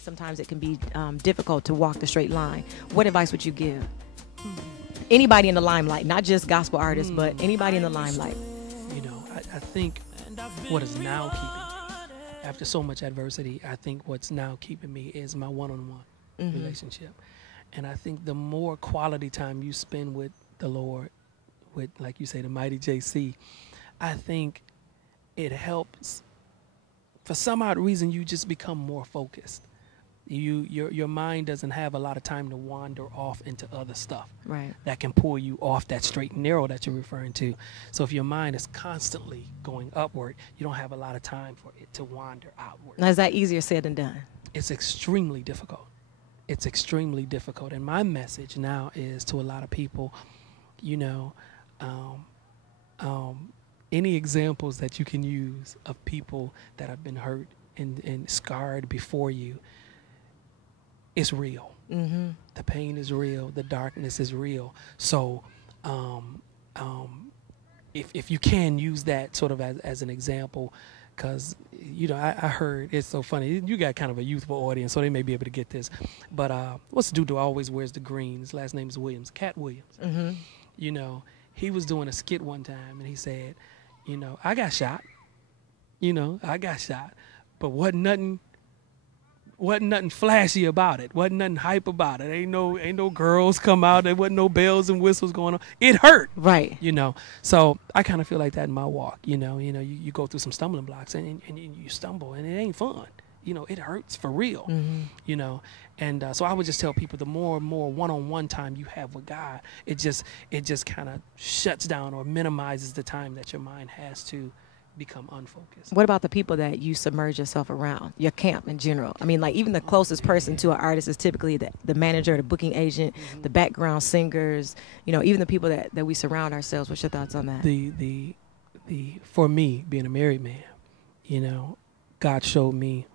sometimes it can be difficult to walk the straight line. What advice would you give? Anybody in the limelight, not just gospel artists, but anybody in the limelight. You know, I think what is now keeping, after so much adversity, I think what's now keeping me is my one-on-one relationship. And I think the more quality time you spend with the Lord, with, like you say, the mighty JC, I think it helps. For some odd reason, you just become more focused. Your mind doesn't have a lot of time to wander off into other stuff that can pull you off that straight and narrow that you're referring to. So if your mind is constantly going upward, you don't have a lot of time for it to wander outward. Now, is that easier said than done? It's extremely difficult. It's extremely difficult. And my message now is to a lot of people, you know, any examples that you can use of people that have been hurt and scarred before you, it's real. The pain is real. The darkness is real. So if you can use that sort of as an example, because, you know, I heard, it's so funny. You got kind of a youthful audience, so they may be able to get this. But what's the dude who always wears the green? His last name is Williams, Cat Williams. You know, he was doing a skit one time, and he said, you know, I got shot. You know, I got shot. But wasn't nothing flashy about it. Wasn't nothing hype about it. Ain't no girls come out. There wasn't no bells and whistles going on. It hurt. Right. You know. So I kind of feel like that in my walk. You know, you go through some stumbling blocks and you stumble and it ain't fun. You know, it hurts for real. You know. And so I would just tell people, the more and more one-on-one time you have with God, it just kind of shuts down or minimizes the time that your mind has to become unfocused. What about the people that you submerge yourself around, your camp in general? I mean, like, even the closest person to an artist is typically the manager, the booking agent, the background singers, you know, even the people that we surround ourselves. What's your thoughts on that? For me, being a married man, you know, God showed me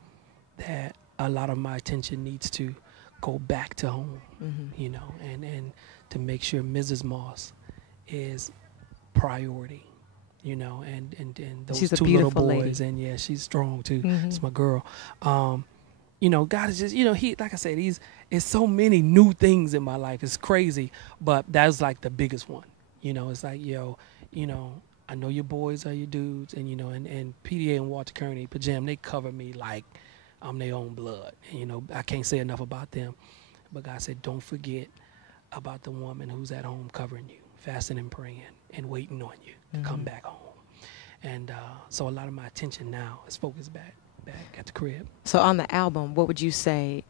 that a lot of my attention needs to go back to home, you know, and to make sure Mrs. Moss is priority. You know, and those she's two little boys, lady. and yeah, she's strong too. It's my girl. You know, God is just, you know, he, like I said, it's so many new things in my life. It's crazy, but that's like the biggest one. You know, it's like, yo, you know, I know your boys are your dudes, and you know, and PDA and Walter Kearney, Pajam, they cover me like I'm their own blood. And, you know, I can't say enough about them. But God said, don't forget about the woman who's at home covering you, fasting and praying and waiting on you to come back home. And so a lot of my attention now is focused back at the crib. So on the album, what would you say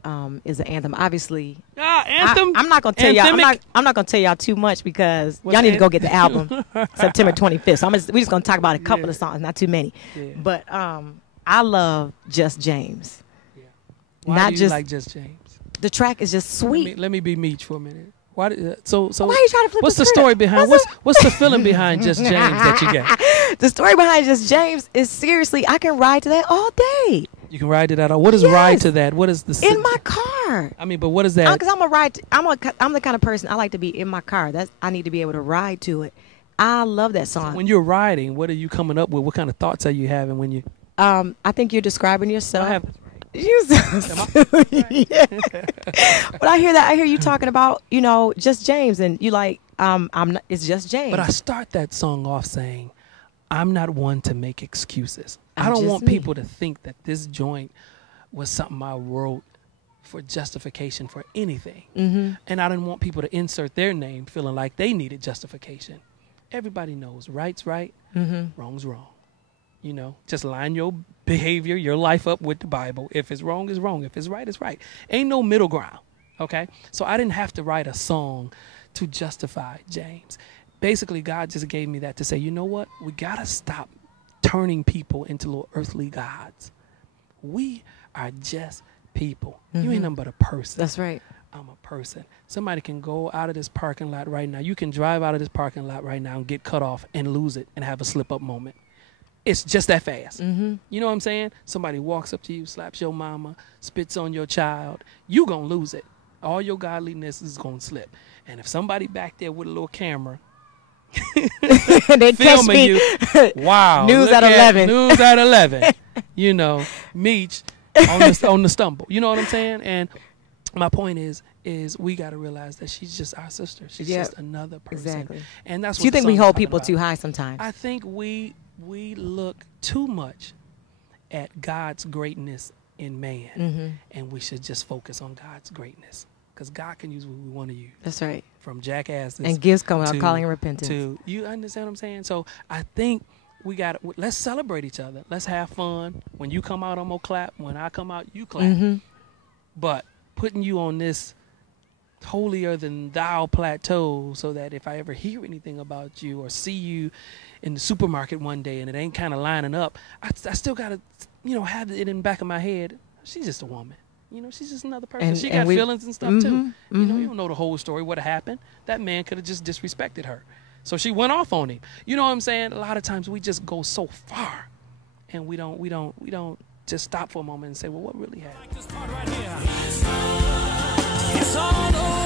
is the anthem? Obviously, anthem. I'm not gonna tell y'all. I'm not gonna tell y'all too much because y'all need to go get the album September 25th. So we're just gonna talk about a couple of songs, not too many. Yeah. But I love Just James. Yeah. Why do you like Just James? The track is just sweet. Let me be Meech for a minute. Why? So why are you trying to flip what's the story behind? What's the feeling behind Just James that you got? The story behind Just James is, seriously, I can ride to that all day. You can ride to that. What is ride to that? What is the in my car? I mean, but what is that? Because I'm the kind of person, I like to be in my car. I need to be able to ride to it. I love that song. So when you're riding, what are you coming up with? What kind of thoughts are you having when you? I think you're describing yourself. But I hear that. I hear you talking about, you know, Just James, and you like, it's Just James. But I start that song off saying, I'm not one to make excuses. I don't want people to think that this joint was something I wrote for justification for anything. And I didn't want people to insert their name feeling like they needed justification. Everybody knows right's right, wrong's wrong. You know, just line your behavior, your life up with the Bible. If it's wrong, it's wrong. If it's right, it's right. Ain't no middle ground, okay? So I didn't have to write a song to justify James. Basically, God just gave me that to say, you know what? We got to stop turning people into little earthly gods. We are just people. You ain't nothing but a person. That's right. I'm a person. Somebody can go out of this parking lot right now. You can drive out of this parking lot right now and get cut off and lose it and have a slip-up moment. It's just that fast. You know what I'm saying? Somebody walks up to you, slaps your mama, spits on your child. You going to lose it. All your godliness is going to slip. And if somebody back there with a little camera they catch me. You, wow. News at 11. News at 11. You know, Meech, on the stumble. You know what I'm saying? And my point is we got to realize that she's just our sister. She's just another person. Exactly. And that's what you think we hold people about. too high sometimes? I think we look too much at God's greatness in man, and we should just focus on God's greatness, because God can use what we want to use. That's right. From jackasses and gifts come out calling and repentance. You understand what I'm saying? So I think let's celebrate each other. Let's have fun. When you come out, I'm gonna clap. When I come out, you clap. But putting you on this holier than thou plateau, so that if I ever hear anything about you or see you in the supermarket one day and it ain't kind of lining up, I still gotta, have it in the back of my head. She's just a woman. She's just another person. She got feelings and stuff too. You don't know the whole story. What happened? That man could have just disrespected her, so she went off on him. You know what I'm saying? A lot of times we just go so far, and we don't just stop for a moment and say, well, what really happened? It's all over.